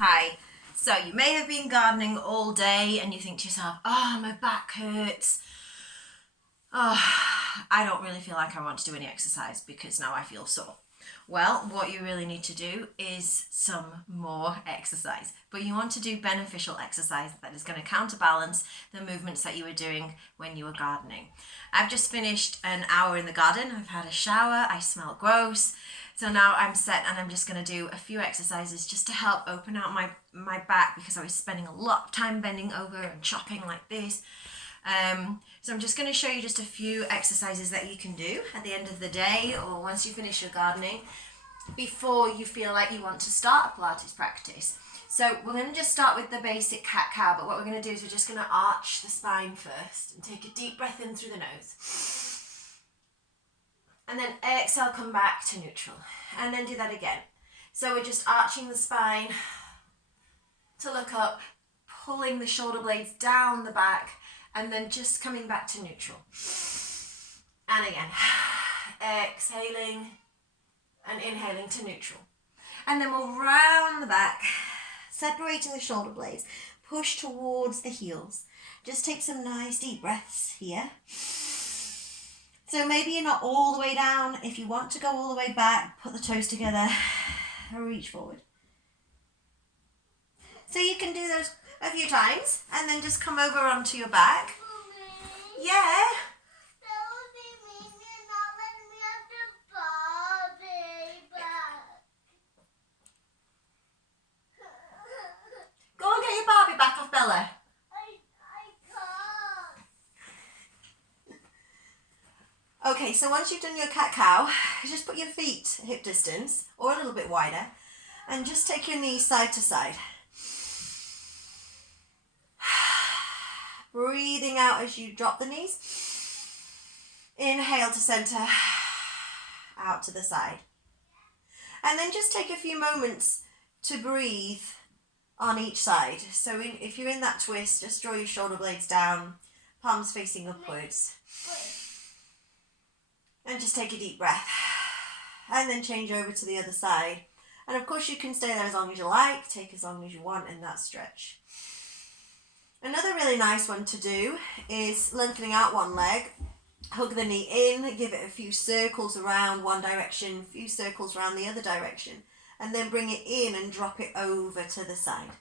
Hi. So you may have been gardening all day and you think to yourself, oh, my back hurts. Oh, I don't really feel like I want to do any exercise because now I feel sore. Well, what you really need to do is some more exercise. But you want to do beneficial exercise that is going to counterbalance the movements that you were doing when you were gardening. I've just finished an hour in the garden. I've had a shower. I smell gross. So now I'm set and I'm just going to do a few exercises just to help open out my back because I was spending a lot of time bending over and chopping like this. So I'm just going to show you just a few exercises that you can do at the end of the day or once you finish your gardening before you feel like you want to start a Pilates practice. So we're going to just start with the basic cat-cow, but what we're going to do is we're just going to arch the spine first and take a deep breath in through the nose. And then exhale, come back to neutral. And then do that again. So we're just arching the spine to look up, pulling the shoulder blades down the back, and then just coming back to neutral. And again, exhaling and inhaling to neutral. And then we'll round the back, separating the shoulder blades, push towards the heels. Just take some nice deep breaths here. So maybe you're not all the way down. If you want to go all the way back, put the toes together and reach forward. So you can do those a few times and then just come over onto your back. Mommy, Yeah. that would be mean you're not letting me have the Barbie back. Go and get your Barbie back off Bella. I can't. Okay, so once you've done your cat-cow, just put your feet hip distance or a little bit wider and just take your knees side to side. Breathing out as you drop the knees. Inhale to center, out to the side. And then just take a few moments to breathe on each side. So if you're in that twist, just draw your shoulder blades down, palms facing upwards. And just take a deep breath. And then change over to the other side. And of course you can stay there as long as you like, take as long as you want in that stretch. Another really nice one to do is lengthening out one leg. Hug the knee in, give it a few circles around one direction, a few circles around the other direction, and then bring it in and drop it over to the side.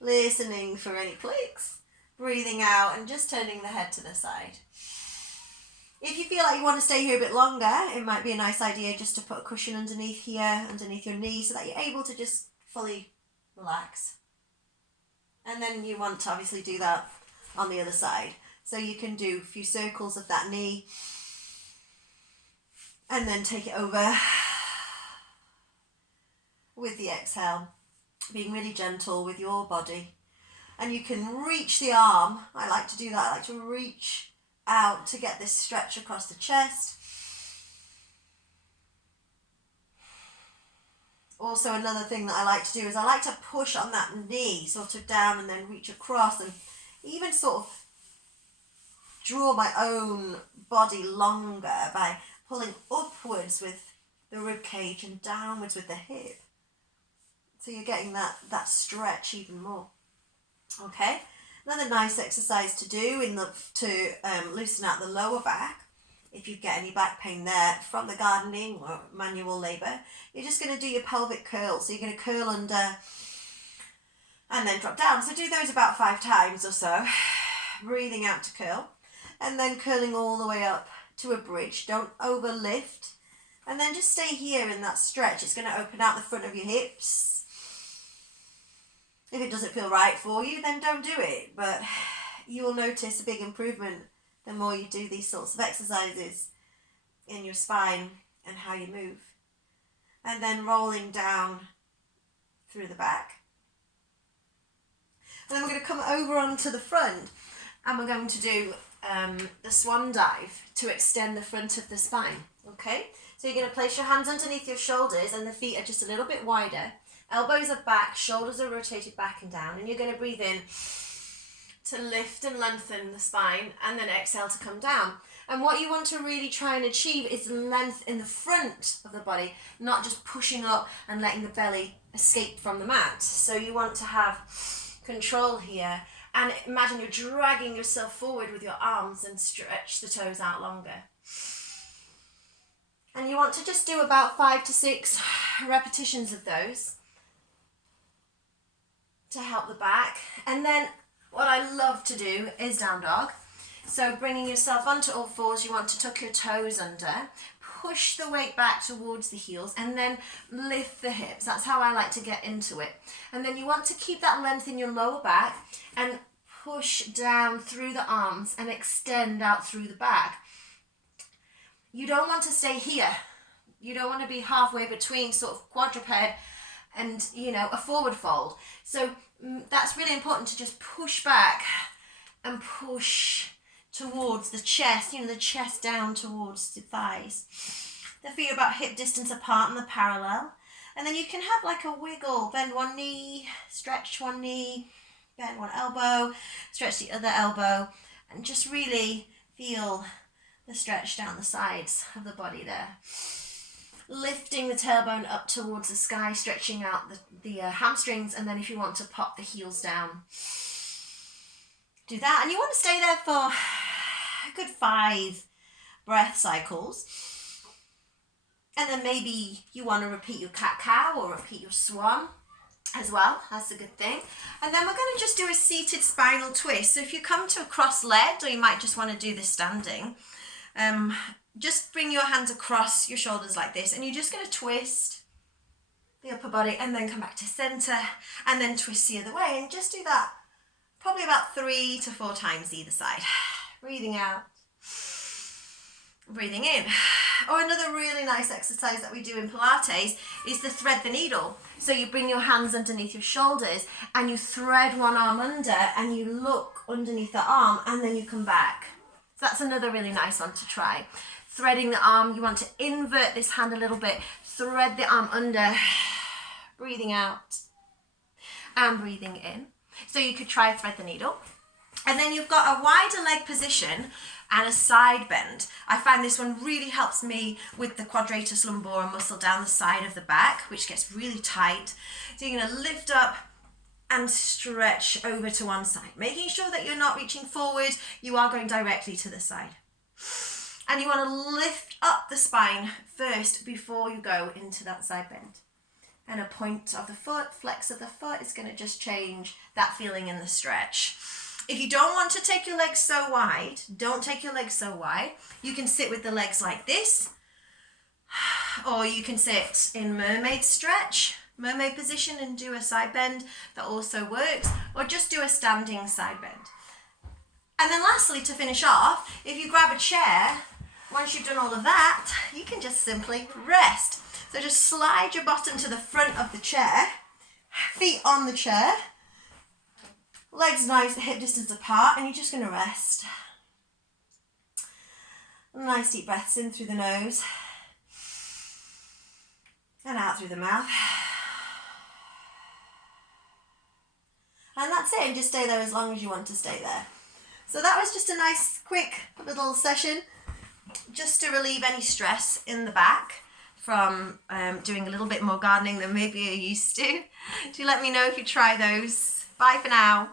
Listening for any clicks, breathing out and just turning the head to the side. If you feel like you want to stay here a bit longer, it might be a nice idea just to put a cushion underneath here, underneath your knee, so that you're able to just fully relax. And then you want to obviously do that on the other side. So you can do a few circles of that knee and then take it over with the exhale, being really gentle with your body. And you can reach the arm. I like to do that. I like to reach out to get this stretch across the chest. Also, another thing that I like to do is I like to push on that knee sort of down and then reach across and even sort of draw my own body longer by pulling upwards with the rib cage and downwards with the hip. So you're getting that stretch even more. Okay, another nice exercise to do to loosen out the lower back. If you get any back pain there from the gardening or manual labour, you're just going to do your pelvic curl. So you're going to curl under and then drop down. So do those about 5 times or so. Breathing out to curl. And then curling all the way up to a bridge. Don't overlift. And then just stay here in that stretch. It's going to open out the front of your hips. If it doesn't feel right for you, then don't do it. But you will notice a big improvement the more you do these sorts of exercises in your spine and how you move. And then rolling down through the back. And then we're going to come over onto the front and we're going to do the swan dive to extend the front of the spine. Okay, so you're going to place your hands underneath your shoulders and the feet are just a little bit wider. Elbows are back, shoulders are rotated back and down, and you're going to breathe in to lift and lengthen the spine and then exhale to come down. And what you want to really try and achieve is length in the front of the body, not just pushing up and letting the belly escape from the mat. So you want to have control here, and imagine you're dragging yourself forward with your arms and stretch the toes out longer. And you want to just do about 5 to 6 repetitions of those to help the back. And then what I love to do is down dog. So bringing yourself onto all fours, you want to tuck your toes under, push the weight back towards the heels, and then lift the hips. That's how I like to get into it. And then you want to keep that length in your lower back and push down through the arms and extend out through the back. You don't want to stay here. You don't want to be halfway between sort of quadruped and, you know, a forward fold. So that's really important, to just push back and push towards the chest, you know, the chest down towards the thighs. The feet are about hip distance apart in the parallel. And then you can have like a wiggle, bend one knee, stretch one knee, bend one elbow, stretch the other elbow, and just really feel the stretch down the sides of the body there. Lifting the tailbone up towards the sky, stretching out the hamstrings, and then if you want to pop the heels down, do that. And you want to stay there for a good 5 breath cycles. And then maybe you want to repeat your cat-cow or repeat your swan as well. That's a good thing. And then we're going to just do a seated spinal twist. So if you come to a cross-legged, or you might just want to do this standing, just bring your hands across your shoulders like this, and you're just going to twist the upper body and then come back to center and then twist the other way, and just do that probably about 3 to 4 times either side. Breathing out, breathing in. Or another really nice exercise that we do in Pilates is the thread the needle. So you bring your hands underneath your shoulders and you thread one arm under and you look underneath the arm, and then you come back. So that's another really nice one to try. Threading the arm, you want to invert this hand a little bit, thread the arm under, breathing out and breathing in. So you could try thread the needle. And then you've got a wider leg position and a side bend. I find this one really helps me with the quadratus lumborum muscle down the side of the back, which gets really tight. So you're going to lift up and stretch over to one side, making sure that you're not reaching forward, you are going directly to the side. And you want to lift up the spine first before you go into that side bend. And a point of the foot, flex of the foot, is going to just change that feeling in the stretch. If you don't want to take your legs so wide, don't take your legs so wide. You can sit with the legs like this, or you can sit in mermaid stretch, mermaid position, and do a side bend. That also works. Or just do a standing side bend. And then lastly, to finish off, if you grab a chair, once you've done all of that, you can just simply rest. So just slide your bottom to the front of the chair, feet on the chair, legs nice at hip distance apart, and you're just going to rest. Nice deep breaths in through the nose and out through the mouth. And that's it, and just stay there as long as you want to stay there. So that was just a nice quick little session just to relieve any stress in the back from doing a little bit more gardening than maybe you're used to. Do let me know if you try those. Bye for now.